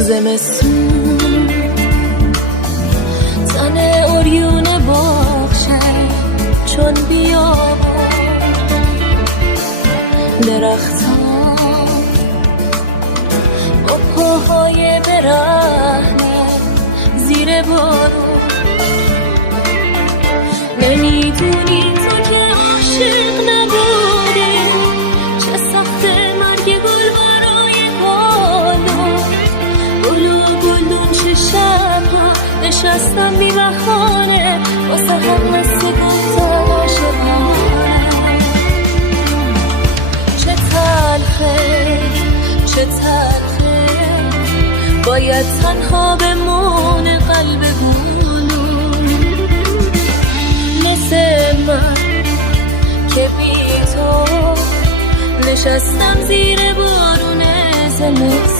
زمستون تن اوریون باغشن چون بیابان درختان با پاهای برهنه زیر بارون نمیدونی تو که عاشق نبودی چه سخته مرگ گل برای بالو گلو گلدون چه شبها نشستم بی بهانه واسه هم رسیدن عاشقانه چه تلخه باید تنها بمونه قلب گلو مثل من که بی تو نشستم زیر بارون زمستون